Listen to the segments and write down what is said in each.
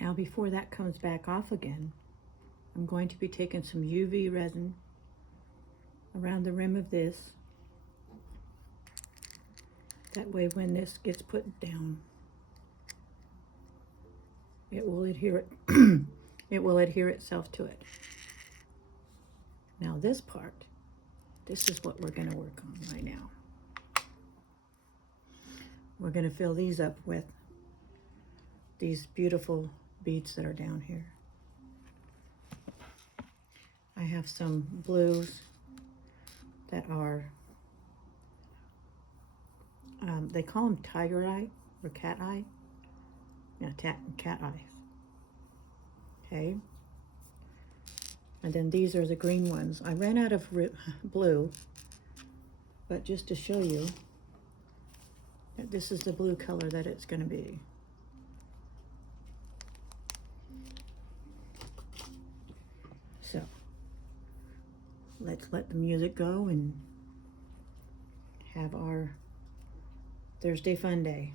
Now before that comes back off again, I'm going to be taking some UV resin around the rim of this. That way when this gets put down, it will adhere it will adhere itself to it. Now this part, this is what we're going to work on right now. We're going to fill these up with these beautiful beads that are down here. I have some blues that are, they call them tiger eye or cat eye. Yeah, cat eyes. Okay. And then these are the green ones. I ran out of blue, but just to show you that this is the blue color that it's going to be. So let's let the music go and have our Thursday fun day.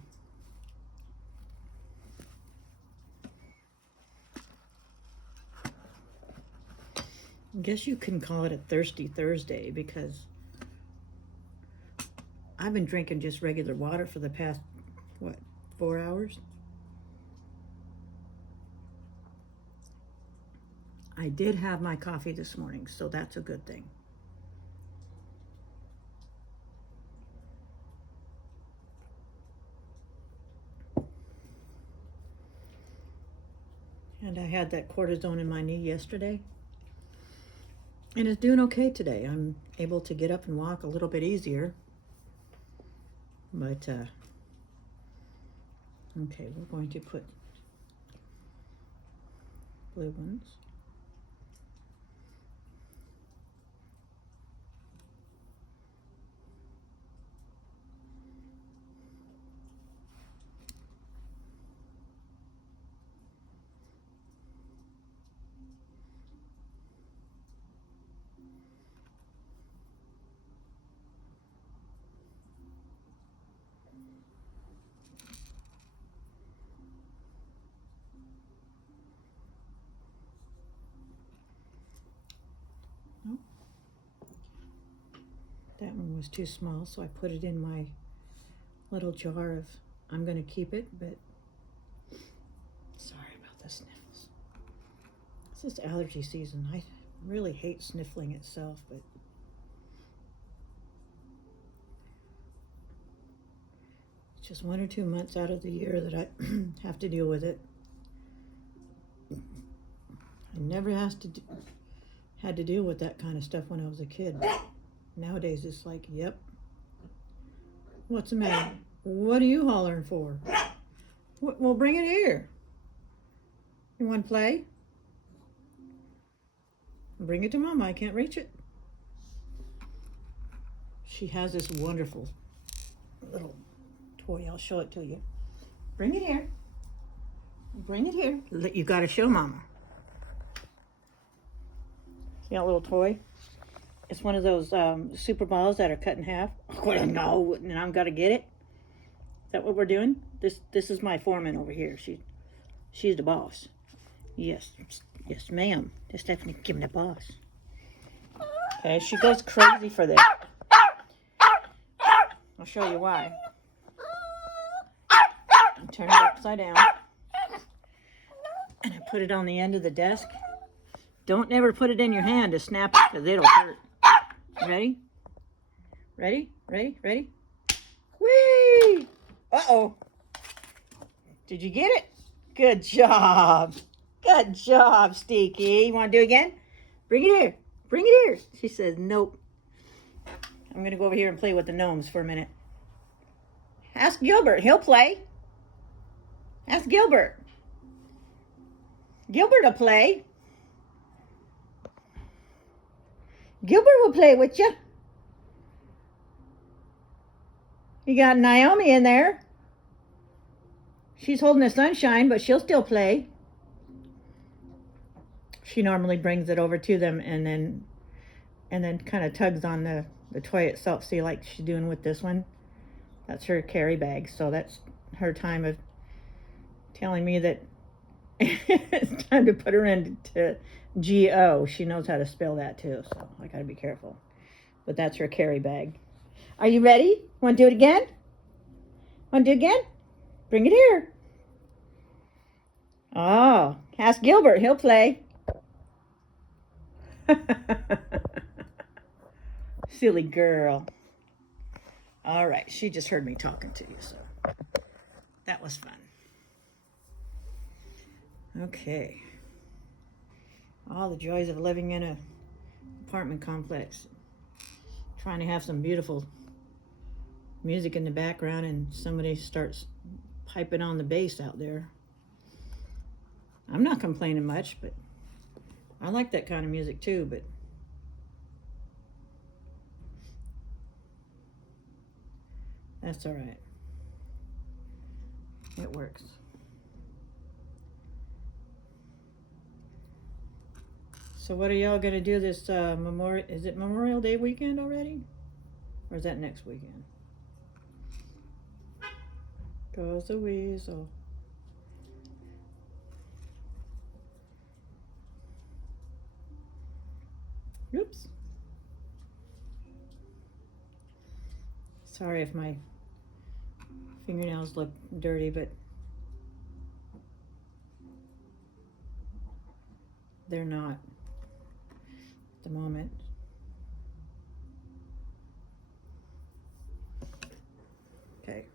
I guess you can call it a Thirsty Thursday because I've been drinking just regular water for the past, 4 hours? I did have my coffee this morning, so that's a good thing. And I had that cortisone in my knee yesterday. And it's doing okay today. I'm able to get up and walk a little bit easier. But, okay, we're going to put blue ones. That one was too small, so I put it in my little jar of, I'm going to keep it, but sorry about the sniffles. This is allergy season. I really hate sniffling itself, but it's just 1 or 2 months out of the year that I have to deal with it. I never had to deal with that kind of stuff when I was a kid. Nowadays, it's like, yep. What's the matter? What are you hollering for? Well, bring it here. You want to play? Bring it to Mama. I can't reach it. She has this wonderful little toy. I'll show it to you. Bring it here. Bring it here. You got to show Mama. See that little toy? It's one of those super balls that are cut in half. Oh, no, and I've got to get it. Is that what we're doing? This is my foreman over here. She's the boss. Yes, ma'am. It's definitely giving the boss. Okay, she goes crazy for this. I'll show you why. I turn it upside down, and I put it on the end of the desk. Don't ever put it in your hand to snap it, because it'll hurt. Ready? Ready? Ready? Ready? Whee! Uh-oh. Did you get it? Good job. Good job, Steaky. You want to do it again? Bring it here. Bring it here. She says, nope. I'm going to go over here and play with the gnomes for a minute. Ask Gilbert. He'll play. Ask Gilbert. Gilbert will play. Gilbert will play with you. You got Naomi in there. She's holding the sunshine, but she'll still play. She normally brings it over to them and then kind of tugs on the toy itself. See, like she's doing with this one. That's her carry bag. So that's her time of telling me that It's time to put her into G-O. She knows how to spell that too, so I gotta be careful. But that's her carry bag. Are you ready? Want to do it again? Want to do it again? Bring it here. Oh, ask Gilbert. He'll play. Silly girl. All right, she just heard me talking to you, so that was fun. Okay. All the joys of living in a apartment complex. Trying to have some beautiful music in the background and somebody starts piping on the bass out there. I'm not complaining much, but I like that kind of music too, but that's all right. It works. So what are y'all gonna do this is it Memorial Day weekend already? Or is that next weekend? Goes the weasel. Oops. Sorry if my fingernails look dirty, but they're not at the moment. Okay.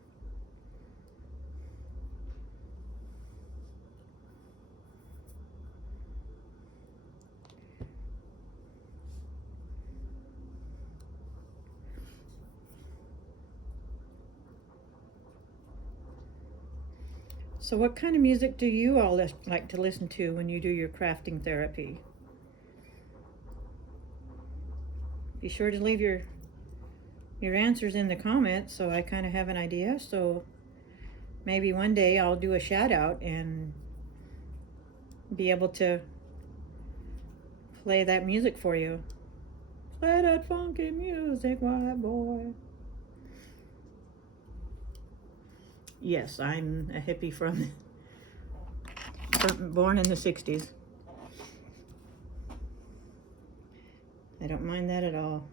So what kind of music do you all like to listen to when you do your crafting therapy? Be sure to leave your answers in the comments so I kind of have an idea. So maybe one day I'll do a shout out and be able to play that music for you. Play that funky music, white boy. Yes, I'm a hippie born in the 60s. I don't mind that at all.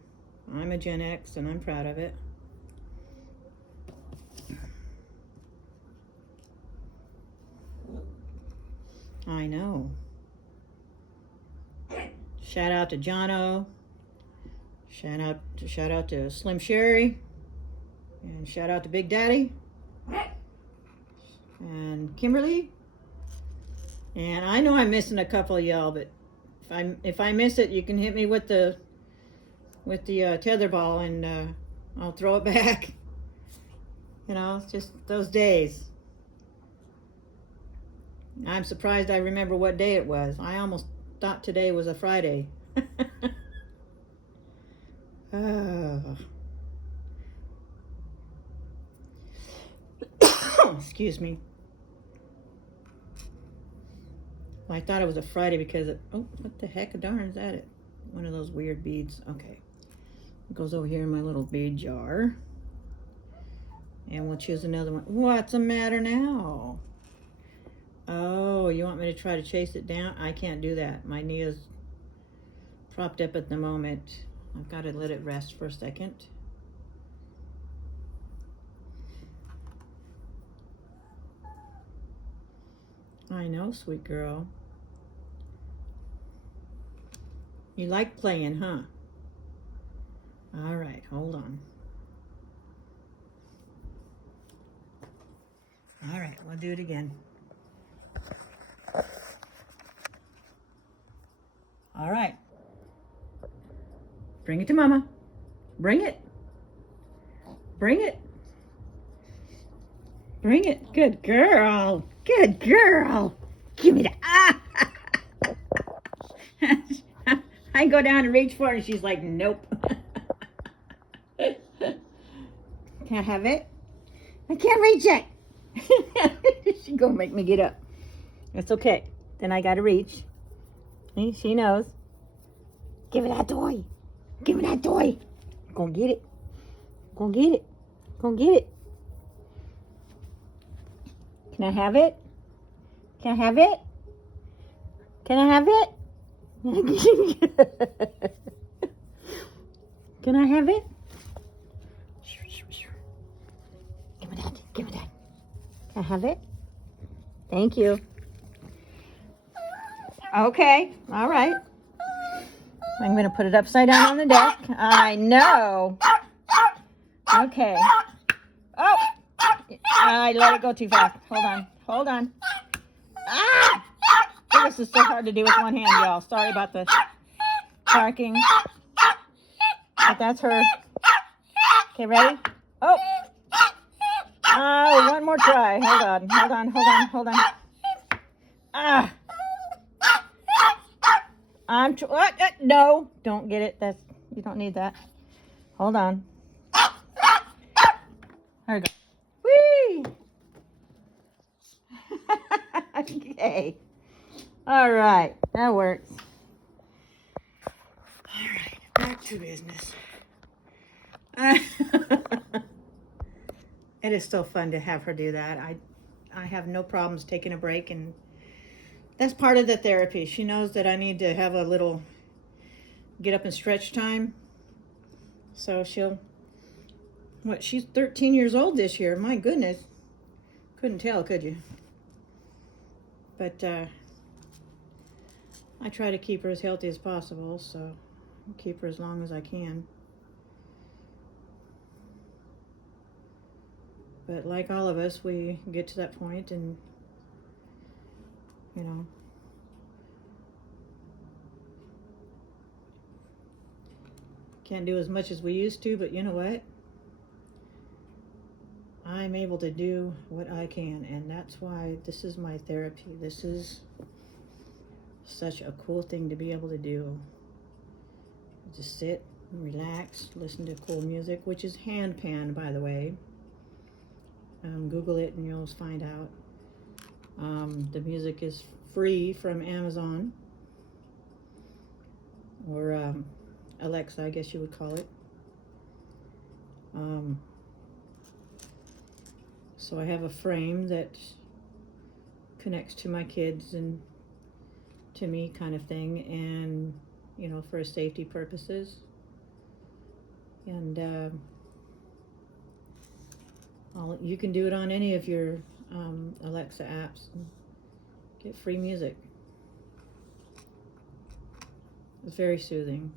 I'm a Gen X and I'm proud of it. I know. Shout out to Jono. Shout out to Slim Sherry. And shout out to Big Daddy. And Kimberly. And I know I'm missing a couple of y'all, but if I miss it, you can hit me with the tether ball and I'll throw it back. You know, it's just those days. I'm surprised I remember what day it was. I almost thought today was a Friday. Oh. Excuse me. Well, I thought it was a Friday because oh, what the heck darn is that? One of those weird beads. Okay. It goes over here in my little bead jar. And we'll choose another one. What's the matter now? Oh, you want me to try to chase it down? I can't do that. My knee is propped up at the moment. I've got to let it rest for a second. I know, sweet girl. You like playing, huh? All right, hold on. All right, we'll do it again. All right. Bring it to Mama. Bring it. Bring it. Bring it. Good girl. Good girl. Give me that. I go down and reach for it and she's like, nope. Can I have it? I can't reach it. She's gonna make me get up. It's okay. Then I gotta reach. See, she knows. Give me that toy. Give me that toy. Go get it. Go get it. Go get it. Can I have it? Can I have it? Can I have it? Can I have it? Give me that. Give me that. Can I have it? Thank you. Okay. All right. I'm going to put it upside down on the desk. I know. Okay. Oh, I let it go too fast. Hold on. Hold on. Ah! Oh, this is so hard to do with one hand, y'all. Sorry about the barking. But that's her. Okay, ready? Oh. Oh, one more try. Hold on. Hold on. Hold on. Hold on. Ah. What? No, don't get it. You don't need that. Hold on. There we go. Whee! Okay. All right, that works. All right, back to business. It is so fun to have her do that. I have no problems taking a break, and that's part of the therapy. She knows that I need to have a little get up and stretch time. So she's 13 years old this year. My goodness. Couldn't tell, could you? But I try to keep her as healthy as possible, so I'll keep her as long as I can. But like all of us, we get to that point and, you know, can't do as much as we used to, but you know what? I'm able to do what I can, and that's why this is my therapy. This is such a cool thing to be able to do. Just sit and relax, listen to cool music, which is hand pan, by the way. Google it and you'll find out. The music is free from Amazon or Alexa, I guess you would call it. So I have a frame that connects to my kids and to me, kind of thing, and you know, for safety purposes. And you can do it on any of your Alexa apps and get free music. It's very soothing.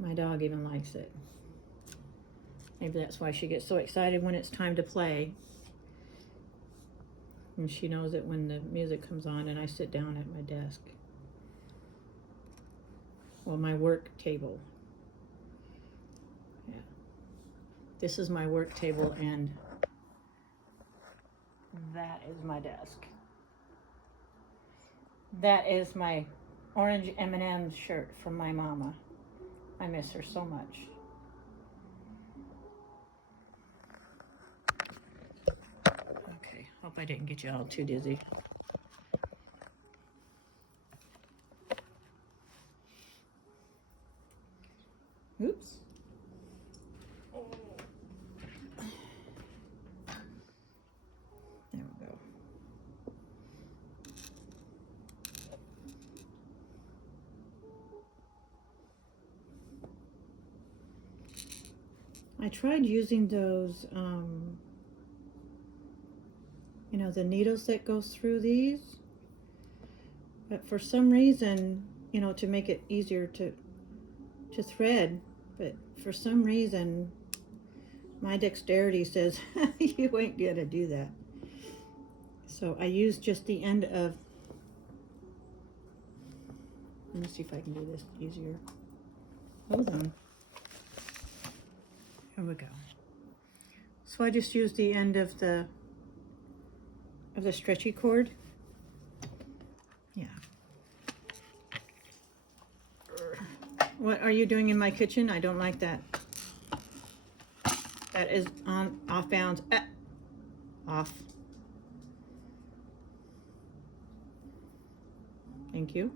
My dog even likes it. Maybe that's why she gets so excited when it's time to play. And she knows it when the music comes on and I sit down at my desk. Well, my work table. Yeah. This is my work table and that is my desk. That is my orange M&M's shirt from my mama. I miss her so much. Okay, hope I didn't get you all too dizzy. Oops. There we go. I tried using those, you know, the needles that go through these, but for some reason, you know, to make it easier to thread, but for some reason, my dexterity says, you ain't gonna do that. So I use just the end of, let me see if I can do this easier. Hold on. Here we go. So I just use the end of the stretchy cord. Yeah. What are you doing in my kitchen? I don't like that. That is off bounds. Off. Thank you.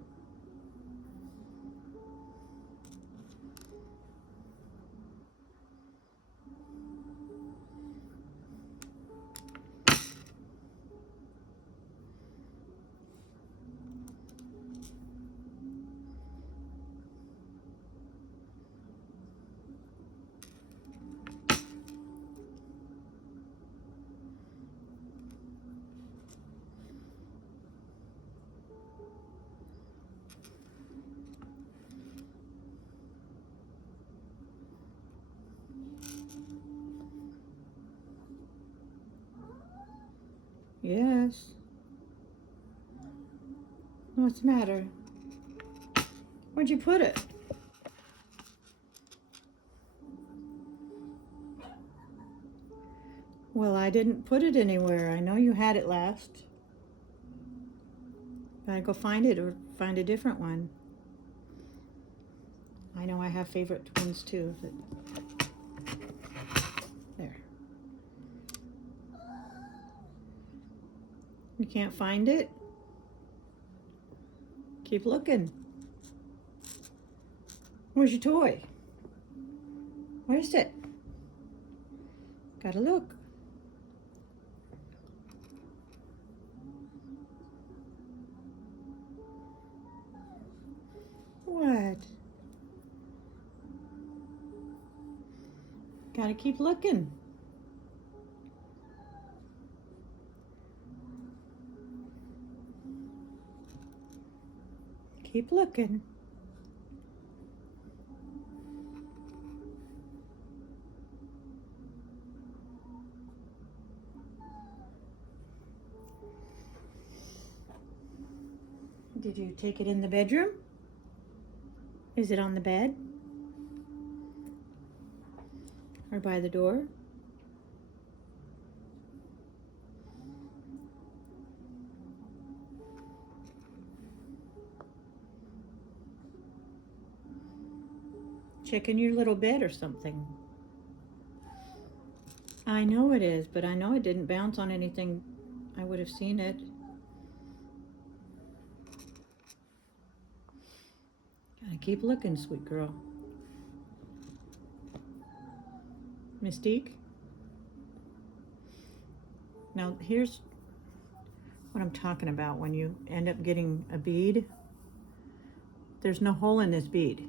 was? What's the matter? Where'd you put it? Well, I didn't put it anywhere. I know you had it last. Gotta go find it or find a different one. I know I have favorite ones too. But there. You can't find it? Keep looking. Where's your toy? Where's it? Gotta look. What? Gotta keep looking. Keep looking. Did you take it in the bedroom? Is it on the bed? Or by the door? Check in your little bed or something. I know it is, but I know it didn't bounce on anything. I would have seen it. Gotta keep looking, sweet girl. Mystique? Now, here's what I'm talking about when you end up getting a bead. There's no hole in this bead.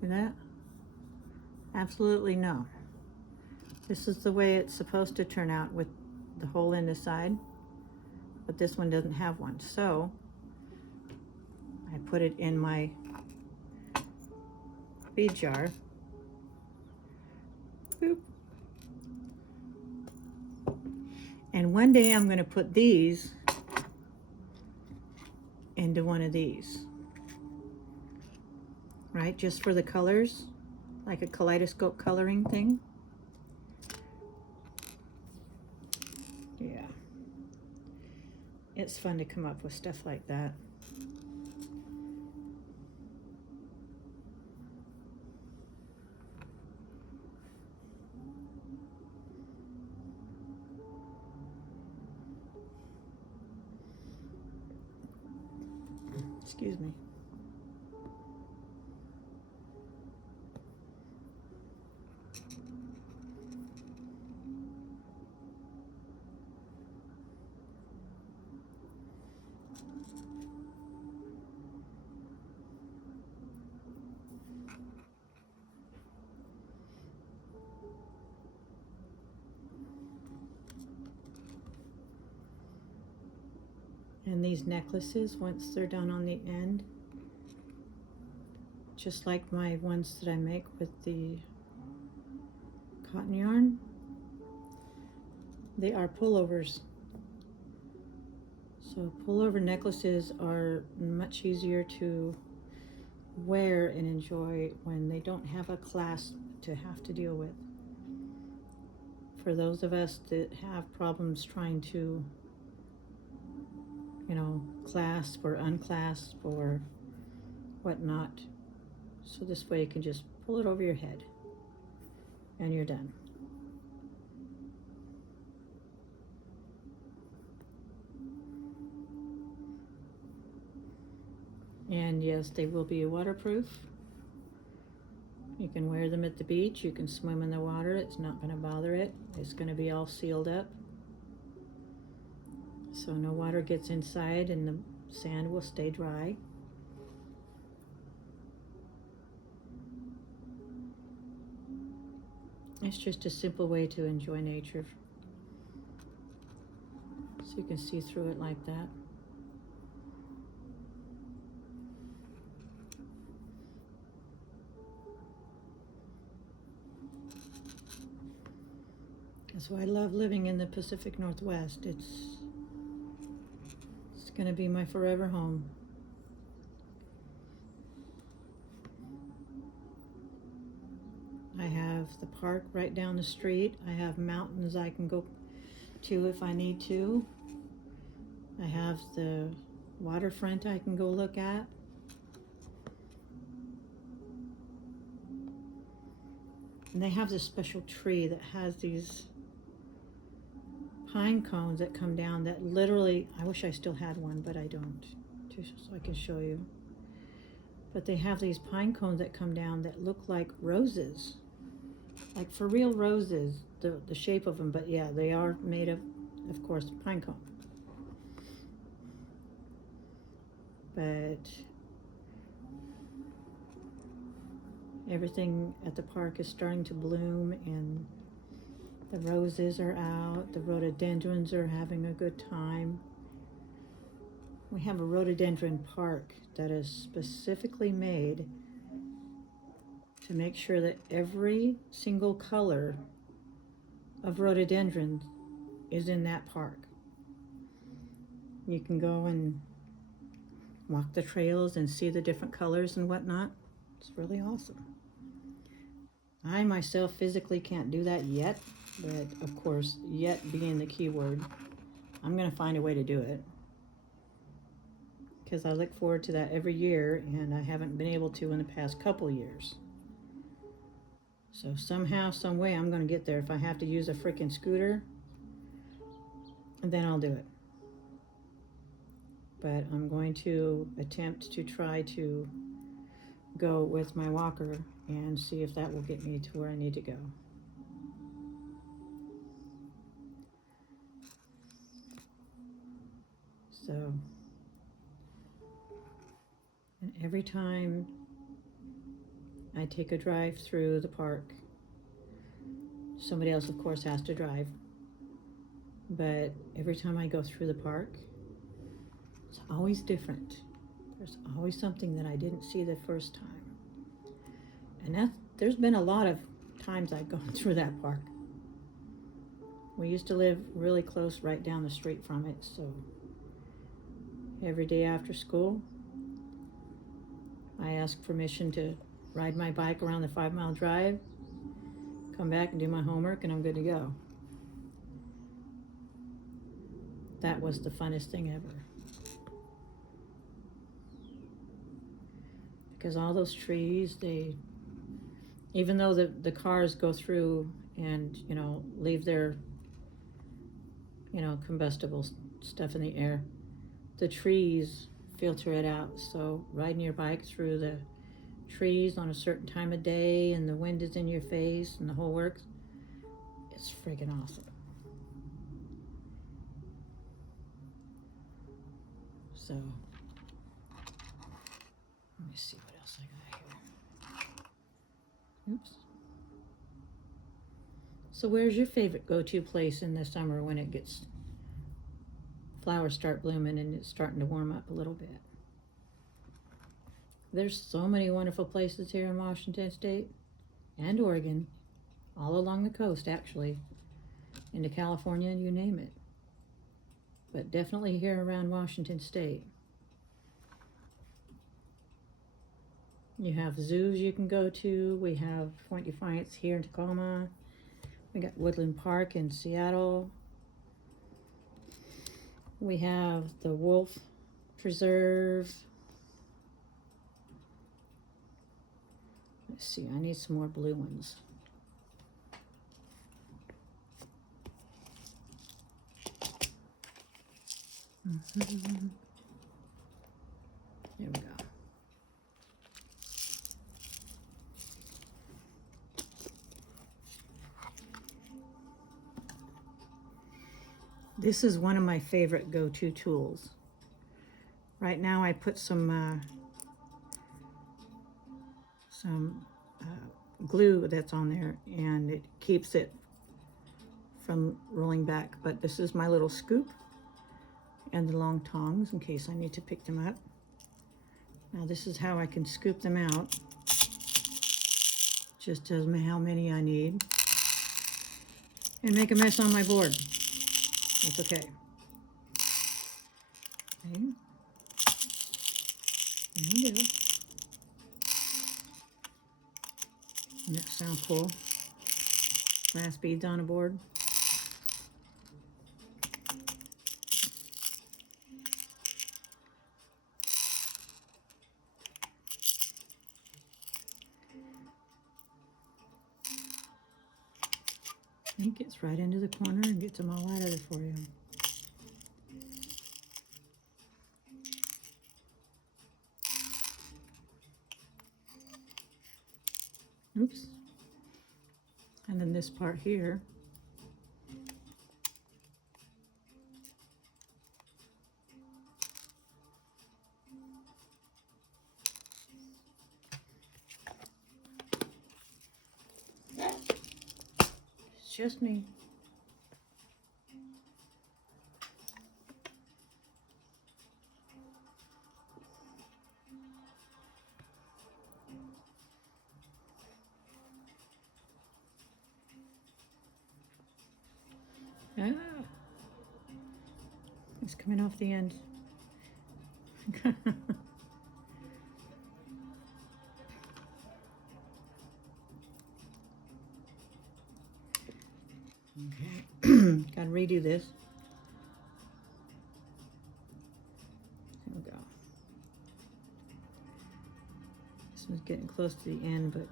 See that? Absolutely no. This is the way it's supposed to turn out with the hole in the side, but this one doesn't have one. So I put it in my bead jar. Boop. And one day I'm going to put these into one of these, right? Just for the colors, like a kaleidoscope coloring thing. Yeah. It's fun to come up with stuff like that. Excuse me. And these necklaces, once they're done on the end, just like my ones that I make with the cotton yarn, they are pullovers. So pullover necklaces are much easier to wear and enjoy when they don't have a clasp to have to deal with. For those of us that have problems trying to, you know, clasp or unclasp or whatnot. So this way you can just pull it over your head and you're done. And yes, they will be waterproof. You can wear them at the beach, you can swim in the water, it's not going to bother it. It's going to be all sealed up. So no water gets inside and the sand will stay dry. It's just a simple way to enjoy nature. So you can see through it like that. That's why I love living in the Pacific Northwest. It's going to be my forever home. I have the park right down the street. I have mountains I can go to if I need to. I have the waterfront I can go look at. And they have this special tree that has these pine cones that come down that literally, I wish I still had one, but I don't, just so I can show you. But they have these pine cones that come down that look like roses, like for real roses, the shape of them. But yeah, they are made of course, pine cone. But everything at the park is starting to bloom, and the roses are out. The rhododendrons are having a good time. We have a rhododendron park that is specifically made to make sure that every single color of rhododendron is in that park. You can go and walk the trails and see the different colors and whatnot. It's really awesome. I myself physically can't do that yet, but of course, yet being the key word, I'm going to find a way to do it. Because I look forward to that every year, and I haven't been able to in the past couple years. So somehow, some way, I'm going to get there. If I have to use a freaking scooter, then I'll do it. But I'm going to attempt to try to go with my walker and see if that will get me to where I need to go. So, and every time I take a drive through the park, somebody else of course has to drive, but every time I go through the park, it's always different. There's always something that I didn't see the first time. And there's been a lot of times I've gone through that park. We used to live really close right down the street from it, so every day after school, I ask permission to ride my bike around the 5-mile drive, come back and do my homework, and I'm good to go. That was the funnest thing ever. Because all those trees, even though the cars go through and, leave their, combustible stuff in the air, the trees filter it out. So riding your bike through the trees on a certain time of day and the wind is in your face and the whole works, it's friggin' awesome. So, let me see what else I got here. Oops. So where's your favorite go-to place in the summer when it gets, flowers start blooming and it's starting to warm up a little bit? There's so many wonderful places here in Washington State and Oregon, all along the coast actually, into California, you name it. But definitely here around Washington State. You have zoos you can go to. We have Point Defiance here in Tacoma. We got Woodland Park in Seattle. We have the Wolf Preserve. Let's see, I need some more blue ones. There we go. This is one of my favorite go-to tools. Right now I put some glue that's on there, and it keeps it from rolling back. But this is my little scoop and the long tongs in case I need to pick them up. Now this is how I can scoop them out. Just tells me how many I need. and make a mess on my board. That's okay. Okay. There you go. Doesn't that sound cool? Last beads on a board. He gets right into the corner and gets them all out of there for you. Oops. And then this part here. It's just me. Ah, it's coming off the end. Okay, gotta redo this. There we go. This one's getting close to the end, but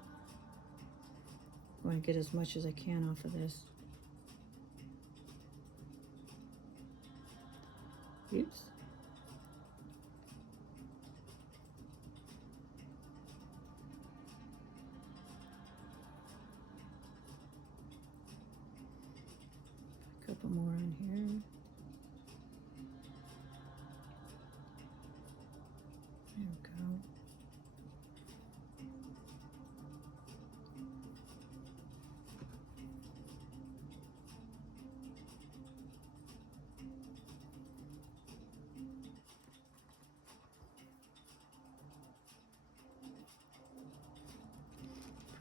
I want to get as much as I can off of this. Oops. A couple more on here. There we go.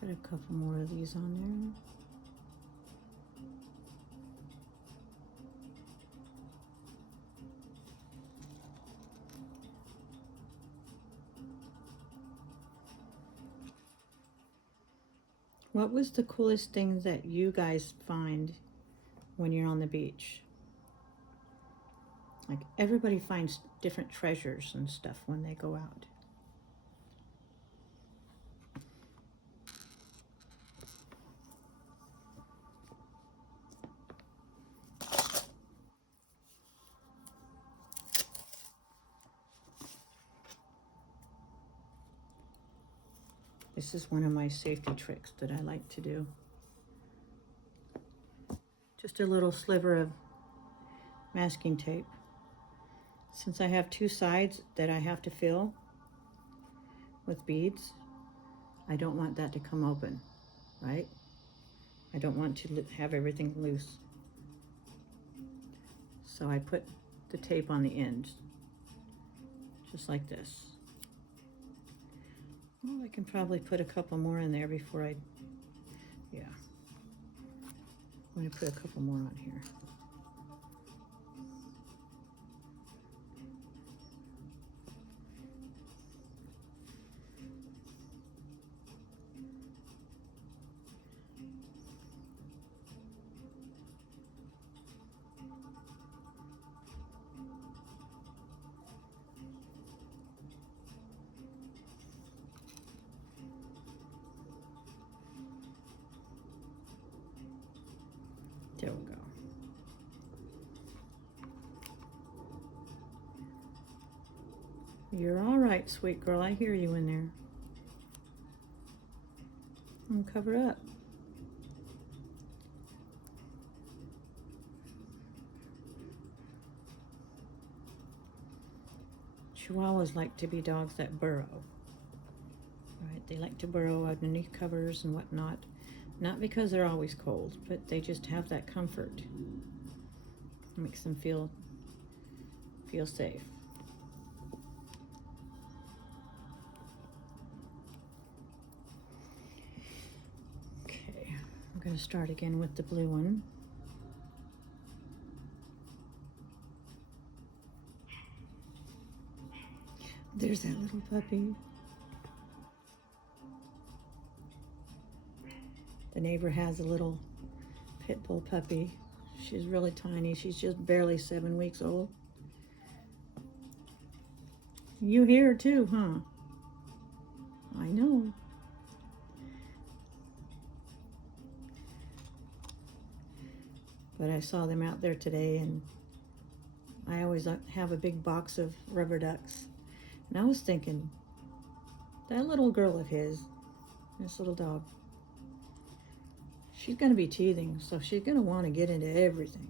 Put a couple more of these on there. What was the coolest thing that you guys find when you're on the beach? Like, everybody finds different treasures and stuff when they go out. This is one of my safety tricks that I like to do. Just a little sliver of masking tape. Since I have two sides that I have to fill with beads, I don't want that to come open, right? I don't want to have everything loose. So I put the tape on the end, just like this. Well, I can probably put a couple more in there before yeah. I'm going to put a couple more on here. There we go. You're all right, sweet girl. I hear you in there. I'm cover up. Chihuahuas like to be dogs that burrow. Right? They like to burrow underneath covers and whatnot. Not because they're always cold, but they just have that comfort. It makes them feel safe. Okay, I'm going to start again with the blue one. there's that little puppy. The neighbor has a little pit bull puppy. She's really tiny. She's just barely 7 weeks old. You here too, huh? I know. But I saw them out there today, and I always have a big box of rubber ducks. And I was thinking, that little girl of his, this little dog, she's going to be teething, so she's going to want to get into everything.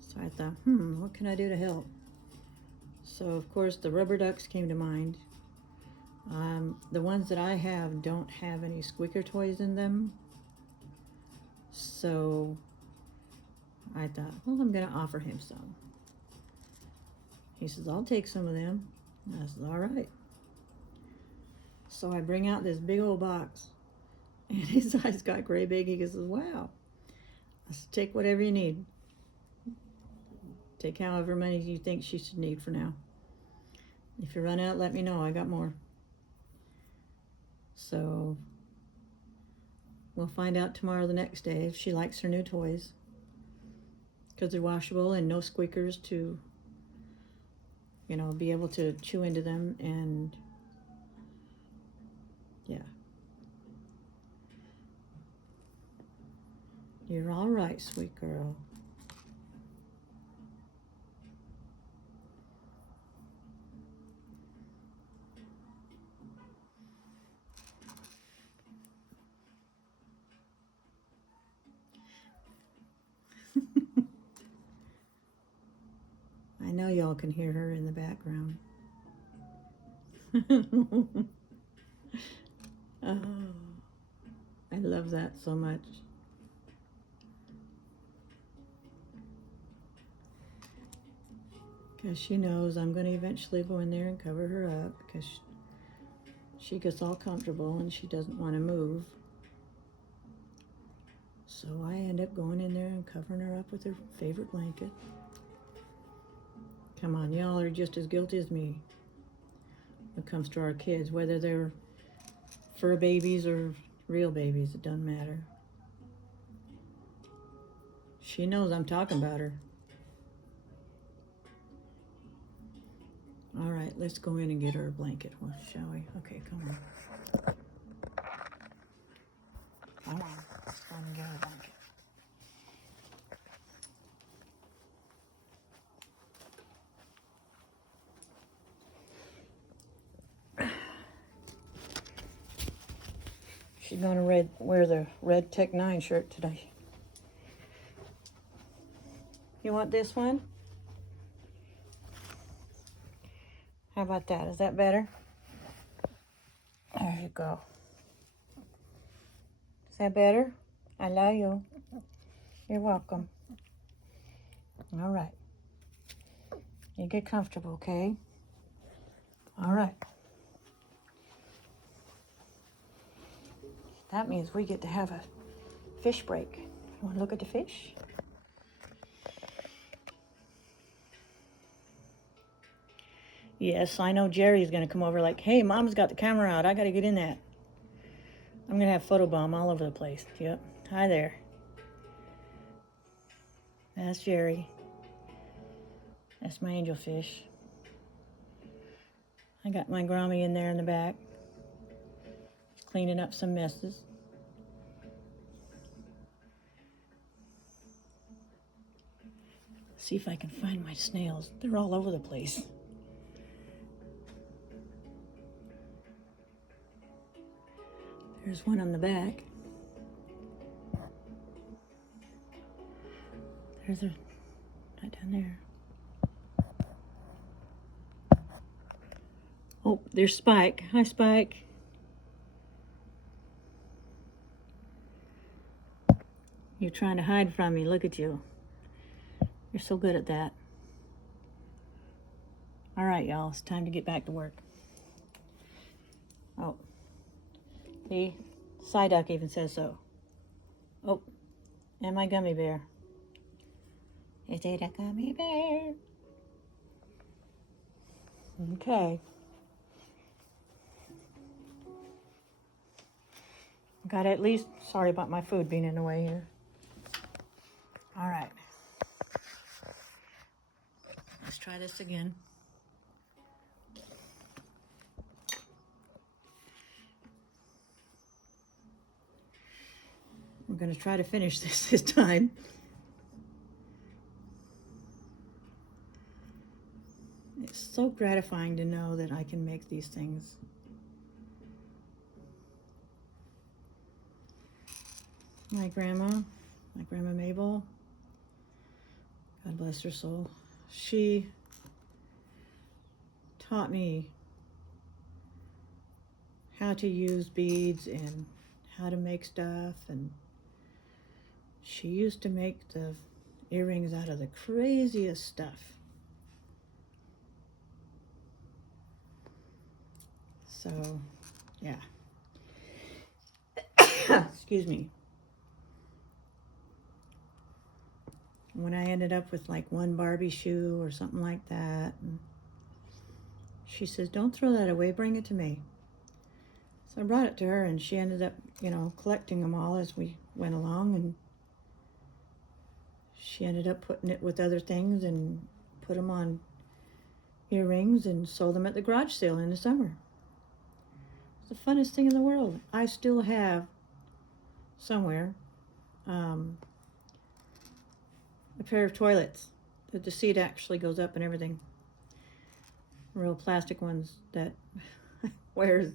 So I thought, what can I do to help? So, of course, the rubber ducks came to mind. The ones that I have don't have any squeaker toys in them. So I thought, well, I'm going to offer him some. He says, I'll take some of them. I said, all right. So I bring out this big old box, and his eyes got gray big. He goes, wow. I said, take whatever you need. Take however many you think she should need for now. If you run out, let me know. I got more. So we'll find out tomorrow, the next day, if she likes her new toys, because they're washable and no squeakers to, be able to chew into them. And yeah, you're all right, sweet girl. I know y'all can hear her in the background. Oh, I love that so much. Because she knows I'm going to eventually go in there and cover her up, because she gets all comfortable and she doesn't want to move. So I end up going in there and covering her up with her favorite blanket. Come on, y'all are just as guilty as me when it comes to our kids, whether they're fur babies or real babies, it doesn't matter. She knows I'm talking about her. All right, let's go in and get her a blanket, shall we? Okay, come on. Come on, let's go in and get her a blanket. She's gonna wear the red Tech 9 shirt today. You want this one? How about that? Is that better? There you go. Is that better? I love you. You're welcome. All right. You get comfortable, okay? All right. That means we get to have a fish break. You want to look at the fish? Yes, I know Jerry's going to come over like, hey, Mom's got the camera out. I got to get in that. I'm going to have photobomb all over the place. Yep. Hi there. That's Jerry. That's my angelfish. I got my Grammy in there in the back. He's cleaning up some messes. See if I can find my snails. They're all over the place. There's one on the back. There's a right down there. Oh, there's Spike. Hi, Spike. You're trying to hide from me. Look at you. You're so good at that. All right, y'all. It's time to get back to work. Oh. The Psyduck even says so. Oh. And my gummy bear. Is it a gummy bear? Okay. Got at least, sorry about my food being in the way here. All right. Let's try this again. We're going to try to finish this time. It's so gratifying to know that I can make these things. My grandma Mabel, God bless her soul, she taught me how to use beads and how to make stuff, and she used to make the earrings out of the craziest stuff. So, yeah. Excuse me. When I ended up with like one Barbie shoe or something like that, and she says, don't throw that away, bring it to me. So I brought it to her, and she ended up, collecting them all as we went along, and she ended up putting it with other things and put them on earrings and sold them at the garage sale in the summer. It's the funnest thing in the world. I still have somewhere a pair of toilets that the seat actually goes up and everything. Real plastic ones that I wear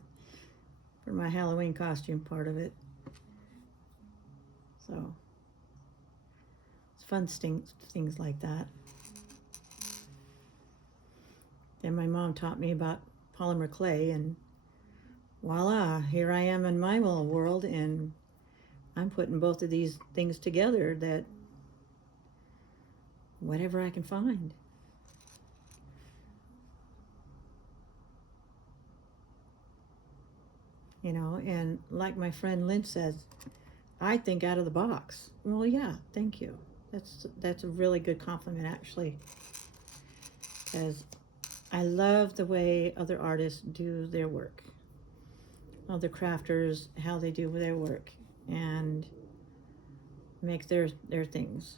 for my Halloween costume part of it. So it's fun things like that. Then my mom taught me about polymer clay, and voila, here I am in my little world, and I'm putting both of these things together that whatever I can find. And like my friend Lynn says, I think out of the box. Well, yeah, thank you. That's a really good compliment, actually, because I love the way other artists do their work, other crafters, how they do their work and make their things.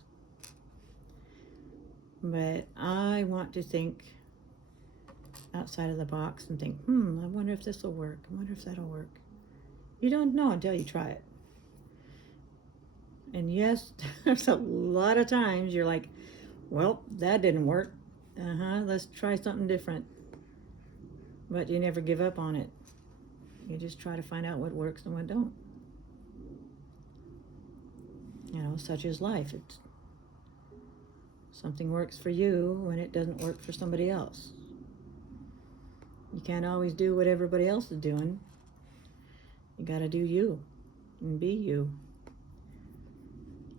But I want to think outside of the box and think, I wonder if this will work. I wonder if that'll work. You don't know until you try it. And yes, there's a lot of times you're like, well, that didn't work. Let's try something different. But you never give up on it. You just try to find out what works and what don't. Such is life. Something works for you when it doesn't work for somebody else. You can't always do what everybody else is doing. You got to do you and be you.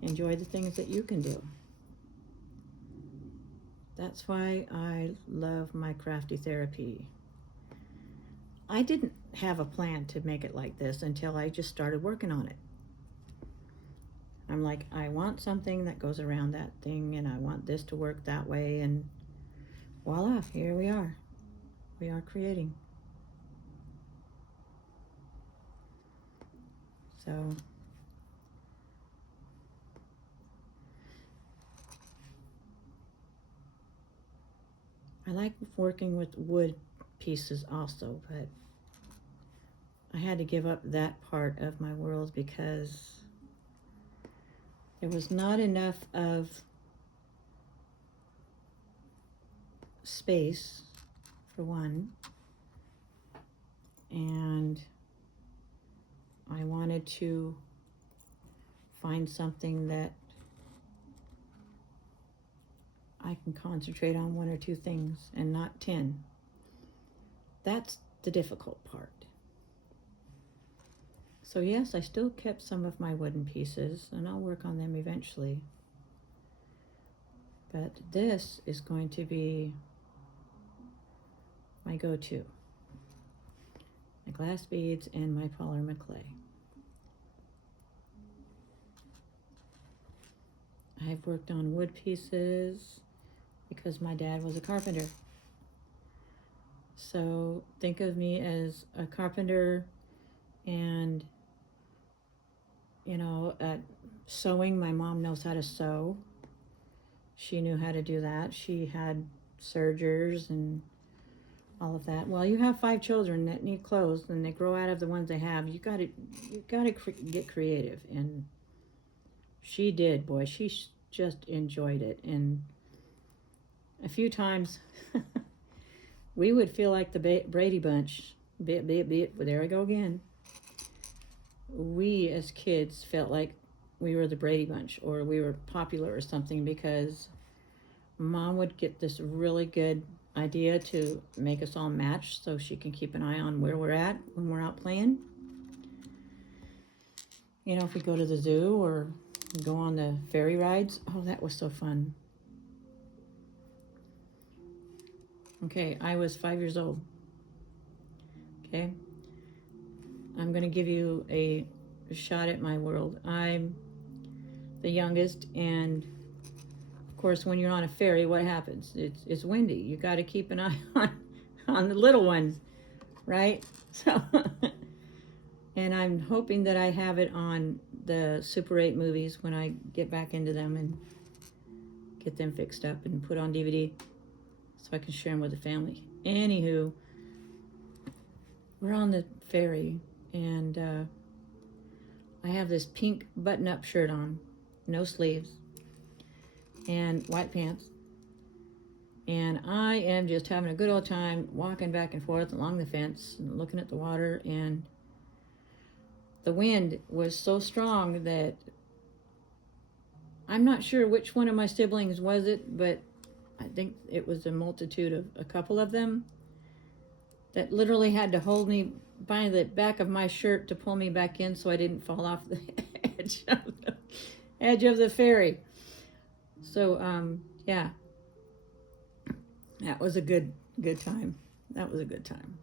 Enjoy the things that you can do. That's why I love my crafty therapy. I didn't have a plan to make it like this until I just started working on it. I'm like, I want something that goes around that thing, and I want this to work that way, and voila, here we are. We are creating. So I like working with wood pieces also, but I had to give up that part of my world because there was not enough of space, for one, and I wanted to find something that I can concentrate on one or two things and not 10. That's the difficult part. So yes, I still kept some of my wooden pieces, and I'll work on them eventually. But this is going to be my go-to. My glass beads and my polymer clay. I've worked on wood pieces because my dad was a carpenter. So think of me as a carpenter, and at sewing, my mom knows how to sew. She knew how to do that. She had sergers and all of that. Well, you have 5 children that need clothes, and they grow out of the ones they have. You gotta get creative, and she did. Boy, she just enjoyed it. And a few times, we would feel like the Brady Bunch. There I go again. We as kids felt like we were the Brady Bunch, or we were popular or something, because Mom would get this really good idea to make us all match so she can keep an eye on where we're at when we're out playing. If we go to the zoo or go on the ferry rides. Oh, that was so fun. Okay, I was 5 years old. Okay, I'm going to give you a shot at my world. I'm the youngest, and of course, when you're on a ferry, what happens? It's windy. You got to keep an eye on the little ones, right? So, and I'm hoping that I have it on the Super 8 movies when I get back into them and get them fixed up and put on DVD so I can share them with the family. Anywho, we're on the ferry, and I have this pink button-up shirt on, no sleeves, and white pants. And I am just having a good old time walking back and forth along the fence and looking at the water. And the wind was so strong that I'm not sure which one of my siblings was it, but I think it was a multitude of a couple of them that literally had to hold me by the back of my shirt to pull me back in so I didn't fall off the edge of the ferry. So, yeah, that was a good time. That was a good time.